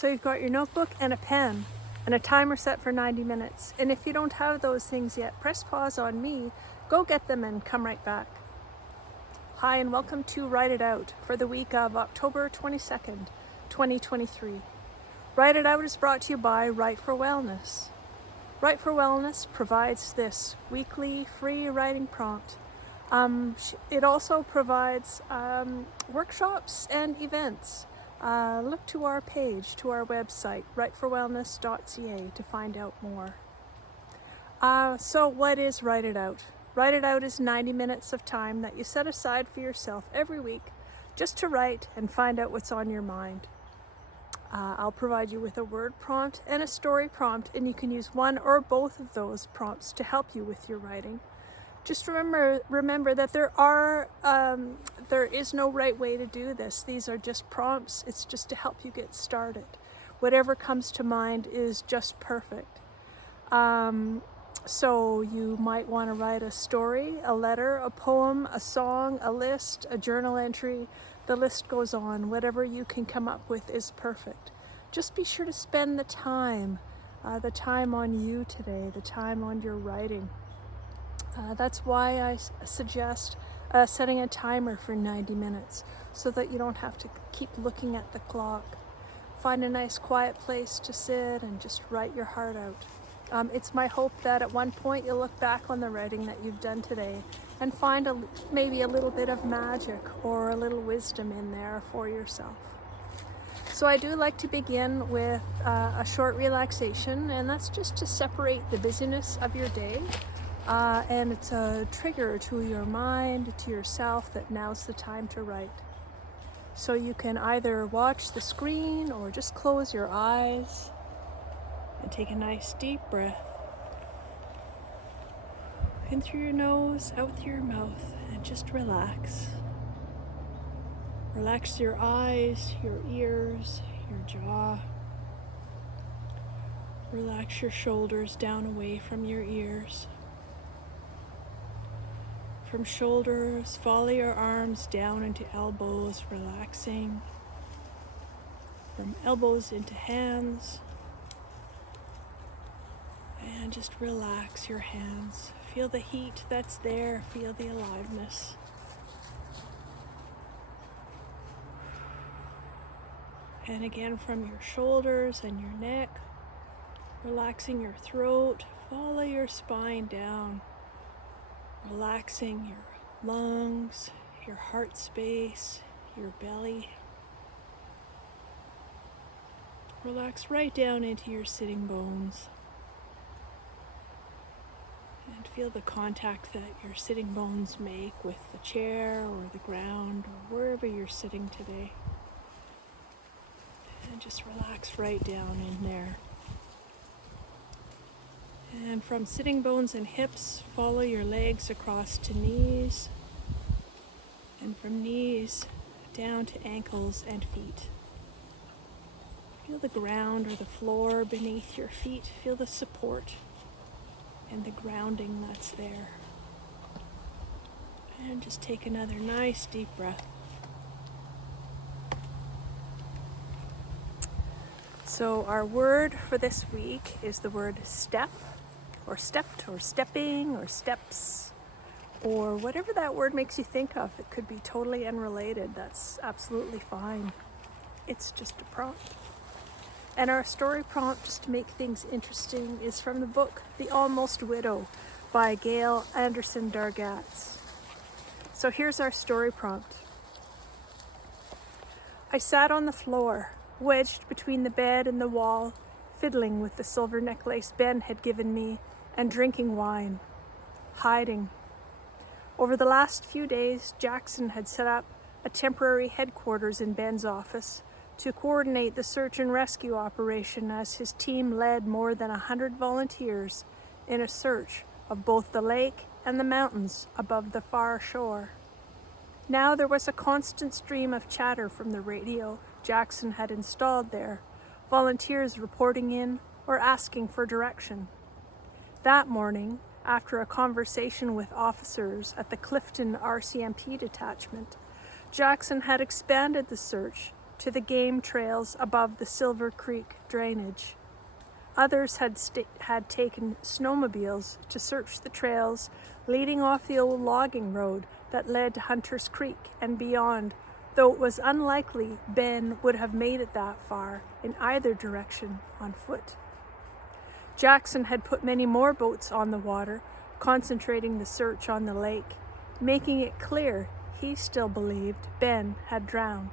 So you've got your notebook and a pen and a timer set for 90 minutes. And if you don't have those things yet, press pause on me, go get them and come right back. Hi, and welcome to Write It Out for the week of October 22nd, 2023. Write It Out is brought to you by Write for Wellness. Write for Wellness provides this weekly free writing prompt. It also provides workshops and events. Look to our page, to our website, writeforwellness.ca, to find out more. So what is Write It Out? Write It Out is 90 minutes of time that you set aside for yourself every week just to write and find out what's on your mind. I'll provide you with a word prompt and a story prompt, and you can use one or both of those prompts to help you with your writing. Just remember that there is no right way to do this. These are just prompts. It's just to help you get started. Whatever comes to mind is just perfect. So you might want to write a story, a letter, a poem, a song, a list, a journal entry. The list goes on. Whatever you can come up with is perfect. Just be sure to spend the time on you today, the time on your writing. That's why I suggest setting a timer for 90 minutes so that you don't have to keep looking at the clock. Find a nice quiet place to sit and just write your heart out. It's my hope that at one point you'll look back on the writing that you've done today and find maybe a little bit of magic or a little wisdom in there for yourself. So I do like to begin with a short relaxation, and that's just to separate the busyness of your day. And it's a trigger to your mind, to yourself, that now's the time to write. So you can either watch the screen or just close your eyes and take a nice deep breath in through your nose, out through your mouth, and just relax. Relax your eyes, your ears, your jaw. Relax your shoulders down away from your ears. From shoulders, follow your arms down into elbows, relaxing. From elbows into hands. And just relax your hands. Feel the heat that's there. Feel the aliveness. And again, from your shoulders and your neck, relaxing your throat. Follow your spine down. Relaxing your lungs, your heart space, your belly. Relax right down into your sitting bones. And feel the contact that your sitting bones make with the chair or the ground or wherever you're sitting today. And just relax right down in there. And from sitting bones and hips, follow your legs across to knees. And from knees down to ankles and feet. Feel the ground or the floor beneath your feet. Feel the support and the grounding that's there. And just take another nice deep breath. So our word for this week is the word step, or stepped, or stepping, or steps, or whatever that word makes you think of. It could be totally unrelated. That's absolutely fine. It's just a prompt. And our story prompt, just to make things interesting, is from the book The Almost Widow by Gail Anderson Dargatz. So here's our story prompt. I sat on the floor, wedged between the bed and the wall, fiddling with the silver necklace Ben had given me and drinking wine, hiding. Over the last few days, Jackson had set up a temporary headquarters in Ben's office to coordinate the search and rescue operation as his team led more than 100 volunteers in a search of both the lake and the mountains above the far shore. Now there was a constant stream of chatter from the radio Jackson had installed there, volunteers reporting in or asking for direction. That morning, after a conversation with officers at the Clifton RCMP detachment, Jackson had expanded the search to the game trails above the Silver Creek drainage. Others had taken snowmobiles to search the trails leading off the old logging road that led to Hunter's Creek and beyond, though it was unlikely Ben would have made it that far in either direction on foot. Jackson had put many more boats on the water, concentrating the search on the lake, making it clear he still believed Ben had drowned.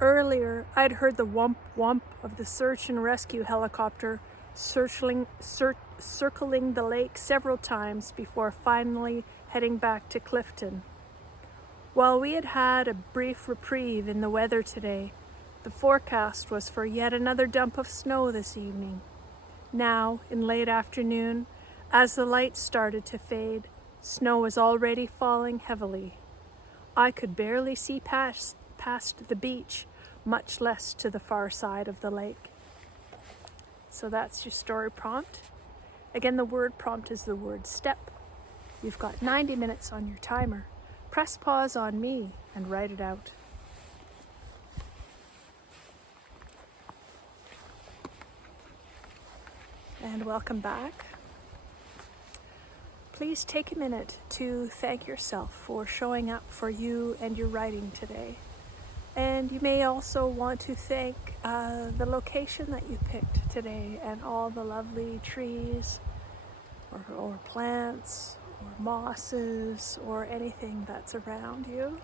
Earlier, I'd heard the whomp-whomp of the search and rescue helicopter circling the lake several times before finally heading back to Clifton. While we had had a brief reprieve in the weather today, the forecast was for yet another dump of snow this evening. Now, in late afternoon, as the lights started to fade, snow was already falling heavily. I could barely see past the beach, much less to the far side of the lake. So that's your story prompt. Again, the word prompt is the word step. You've got 90 minutes on your timer. Press pause on me and write it out. And welcome back. Please take a minute to thank yourself for showing up for you and your writing today. And you may also want to thank the location that you picked today and all the lovely trees or plants or mosses or anything that's around you.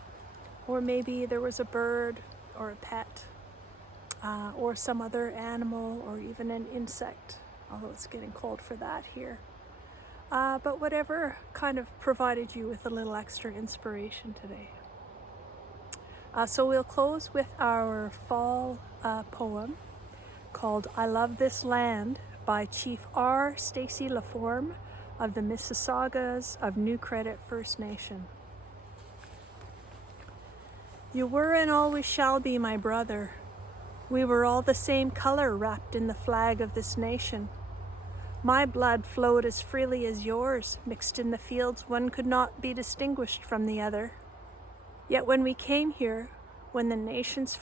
Or maybe there was a bird or a pet or some other animal or even an insect, although it's getting cold for that here. But whatever kind of provided you with a little extra inspiration today. So we'll close with our fall poem called I Love This Land by Chief R. Stacy LaForme of the Mississaugas of New Credit First Nation. You were and always shall be my brother. We were all the same color wrapped in the flag of this nation. My blood flowed as freely as yours, mixed in the fields one could not be distinguished from the other. Yet when we came here, when the nation's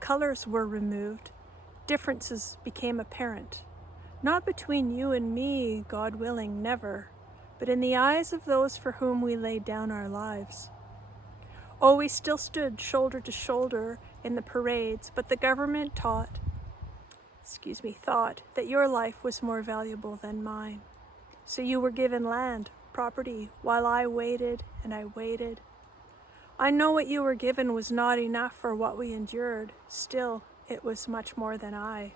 colors were removed, differences became apparent. Not between you and me, God willing, never, but in the eyes of those for whom we laid down our lives. Oh, we still stood shoulder to shoulder in the parades, but the government thought that your life was more valuable than mine. So you were given land, property, while I waited and I waited. I know what you were given was not enough for what we endured. Still, it was much more than I.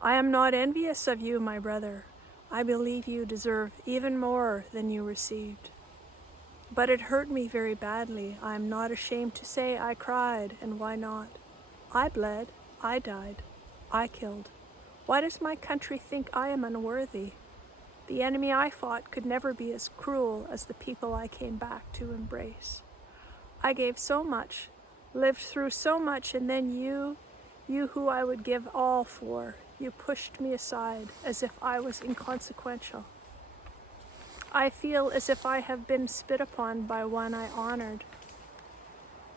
I am not envious of you, my brother. I believe you deserve even more than you received. But it hurt me very badly. I am not ashamed to say I cried, and why not? I bled, I died, I killed. Why does my country think I am unworthy? The enemy I fought could never be as cruel as the people I came back to embrace. I gave so much, lived through so much, and then you who I would give all for, you pushed me aside as if I was inconsequential. I feel as if I have been spit upon by one I honored.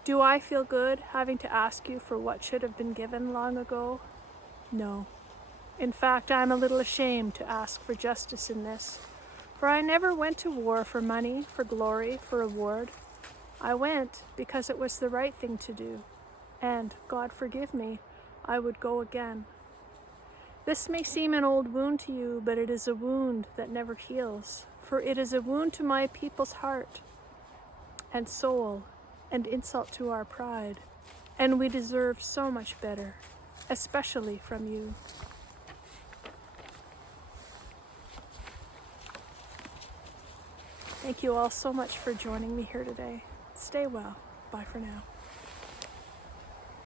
Do I feel good having to ask you for what should have been given long ago? No. In fact, I am a little ashamed to ask for justice in this, for I never went to war for money, for glory, for reward. I went because it was the right thing to do, and, God forgive me, I would go again. This may seem an old wound to you, but it is a wound that never heals, for it is a wound to my people's heart and soul, and insult to our pride, and we deserve so much better, especially from you. Thank you all so much for joining me here today. Stay well. Bye for now.